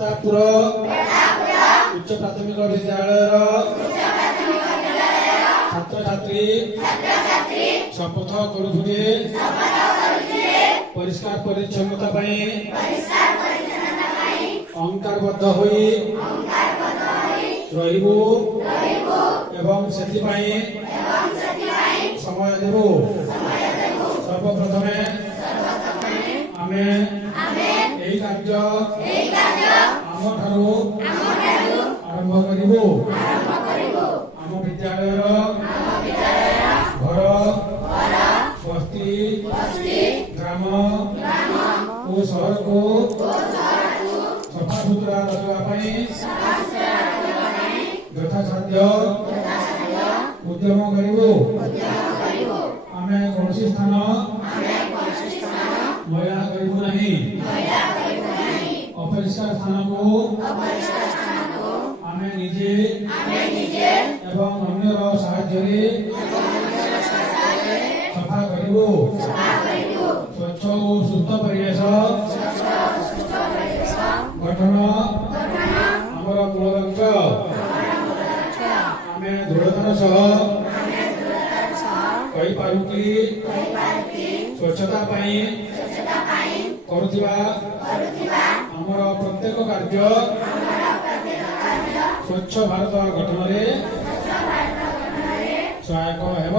प्रतापपुर उच्च प्राथमिक विद्यालय छात्र छात्री शपथ करुथिले परिष्कार परिच्छन्नता अहंकारबद्ध होई रहिबु एवं सेथिपाई समय देबु। सर्वप्रथमे आमे एही कार्य आमठारु आरंभ करिबु। आम विद्यालय घर बस्ती ग्राम और शहर को सफा सुतरा रखवाई यथासाध्य उद्यम करिबु। आमे कौनसी स्थान मैला करिबु नहीं। अपरिष्कार स्थान को आमे निजे एवं अन्यर साहाय्य सफा करिबु। स्वच्छ और सुस्थ परिवेश गठन आमर मूल लक्ष्य। आमे दृढ़तार सह कहि पारु कि स्वच्छता पाई करुथिबा आमर प्रत्येक कार्य स्वच्छ भारत गठन रे सहायक हेब।